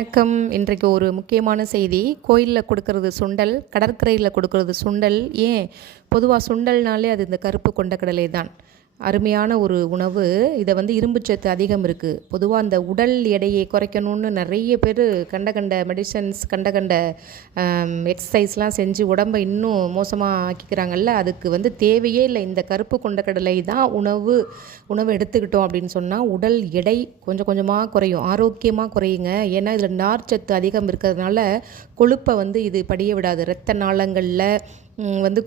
வணக்கம். இன்றைக்கு ஒரு முக்கியமான செய்தி. கோயிலில் கொடுக்கறது சுண்டல், கடற்கரையில் கொடுக்கறது சுண்டல். ஏன் பொதுவாக சுண்டல்னாலே அது இந்த கருப்பு கொண்டக்கடலை தான். அருமையான ஒரு உணவு. இதை இரும்புச்சத்து அதிகம் இருக்குது. பொதுவாக அந்த உடல் எடையை குறைக்கணும்னு நிறைய பேர் கண்ட மெடிசன்ஸ் கண்ட எக்ஸசைஸ்லாம் செஞ்சு உடம்பை இன்னும் மோசமாக ஆக்கிக்கிறாங்கல்ல. அதுக்கு தேவையே இல்லை. இந்த கருப்பு கொண்டக்கடலை தான் உணவு எடுத்துக்கிட்டோம் அப்படின்னு சொன்னால் உடல் எடை கொஞ்சம் கொஞ்சமாக குறையும், ஆரோக்கியமாக குறையுங்க. ஏன்னா இதில் நார்ச்சத்து அதிகம் இருக்கிறதுனால கொழுப்பை இது படிய விடாது. இரத்த நாளங்களில்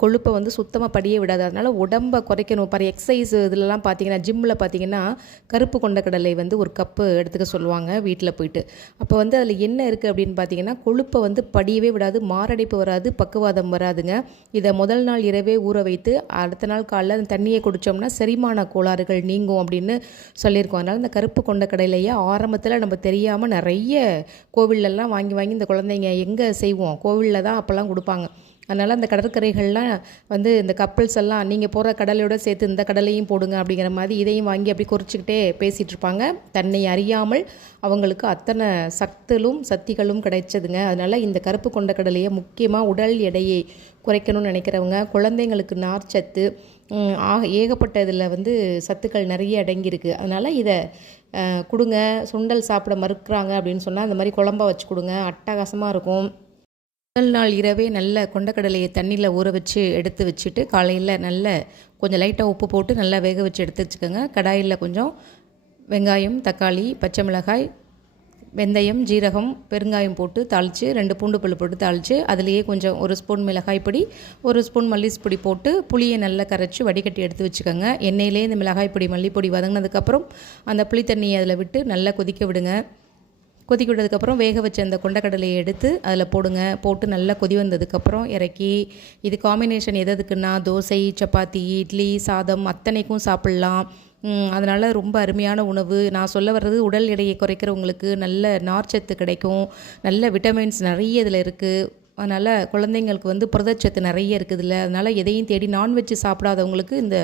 கொழுப்பை சுத்தமாக படிய விடாது. அதனால் உடம்பை குறைக்கணும். எக்ஸசைஸ் இதிலலாம் பார்த்தீங்கன்னா, ஜிம்மில் பார்த்தீங்கன்னா கருப்பு கொண்டக்கடலை ஒரு கப்பு எடுத்துக்க சொல்லுவாங்க வீட்டில் போயிட்டு. அப்போ அதில் என்ன இருக்குது அப்படின்னு பார்த்தீங்கன்னா, கொழுப்பை படியவே விடாது, மாரடைப்பு வராது, பக்குவாதம் வராதுங்க. இதை முதல் நாள் இரவே ஊற வைத்து அடுத்த நாள் காலைல அந்த தண்ணியை குடித்தோம்னா செரிமான கோளாறுகள் நீங்கும் அப்படின்னு சொல்லியிருக்கோம். அதனால் இந்த கருப்பு கொண்டக்கடலையை ஆரம்பத்தில் நம்ம தெரியாமல் நிறைய கோவிலெல்லாம் வாங்கி இந்த குழந்தைங்க எங்கே செய்வோம், கோவிலில் தான் அப்போல்லாம் கொடுப்பாங்க. அதனால் அந்த கடற்கரைகள்லாம் இந்த கப்பல்ஸ் எல்லாம் நீங்கள் போகிற கடலையோடு சேர்த்து இந்த கடலையும் போடுங்க அப்படிங்கிற மாதிரி இதையும் வாங்கி அப்படி குறிச்சிக்கிட்டே பேசிகிட்டு இருப்பாங்க. தன்னை அறியாமல் அவங்களுக்கு அத்தனை சக்திகளும் கிடைச்சதுங்க. அதனால் இந்த கருப்பு கொண்ட கடலையை முக்கியமாக உடல் எடையை குறைக்கணும்னு நினைக்கிறவங்க, குழந்தைங்களுக்கு நார்ச்சத்து ஏகப்பட்ட இதில் சத்துக்கள் நிறைய அடங்கியிருக்கு. அதனால் இதை கொடுங்க. சுண்டல் சாப்பிட மறுக்கிறாங்க அப்படின்னு சொன்னால் அந்த மாதிரி குழம்பா வச்சு கொடுங்க, அட்டகாசமாக இருக்கும். முதல் நாள் இரவே நல்ல கொண்டக்கடலையை தண்ணியில் ஊற வச்சு எடுத்து வச்சுட்டு காலையில் கொஞ்சம் லைட்டாக உப்பு போட்டு நல்லா வேக வச்சு எடுத்து வச்சுக்கோங்க. கடாயில் கொஞ்சம் வெங்காயம், தக்காளி, பச்சை மிளகாய், வெந்தயம், ஜீரகம், பெருங்காயம் போட்டு தாளித்து 2 பூண்டு பல் போட்டு தாளித்து அதுலேயே கொஞ்சம் 1 ஸ்பூன் மிளகாய் பொடி, 1 ஸ்பூன் மல்லிஸ் பொடி போட்டு புளியை நல்லா கரைச்சி வடிகட்டி எடுத்து வச்சுக்கோங்க. எண்ணெயிலே இந்த மிளகாய் பொடி, மல்லிப்பொடி வதங்கினதுக்கப்புறம் அந்த புளி தண்ணியை அதில் விட்டு நல்லா கொதிக்க விடுங்க. கொதிக்க விட்டதுக்கப்புறம் வேக வச்ச அந்த கொண்டக்கடலையை எடுத்து அதில் போட்டு நல்லா கொதி வந்ததுக்கப்புறம் இறக்கி, இது காம்பினேஷன் எதுக்குன்னா தோசை, சப்பாத்தி, இட்லி, சாதம் அத்தனைக்கும் சாப்பிட்லாம். அதனால் ரொம்ப அருமையான உணவு. நான் சொல்ல வர்றது உடல் எடையை குறைக்கிறவங்களுக்கு நல்ல நார்ச்சத்து கிடைக்கும், நல்ல விட்டமின்ஸ் நிறைய இதில் இருக்குது. அதனால் குழந்தைங்களுக்கு புரதச்சத்து நிறைய இருக்குது இல்லை. அதனால் எதையும் தேடி நான்வெஜ் சாப்பிடாதவங்களுக்கு இந்த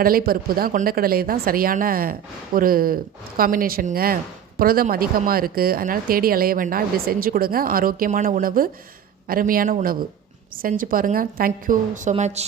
கடலைப்பருப்பு தான், கொண்டக்கடலை தான் சரியான ஒரு காம்பினேஷனுங்க. புரதம் அதிகமாக இருக்குது. அதனால் தேடி அலைய வேண்டாம். இப்படி செஞ்சு கொடுங்க. ஆரோக்கியமான உணவு, அருமையான உணவு. செஞ்சு பாருங்கள். Thank you so much.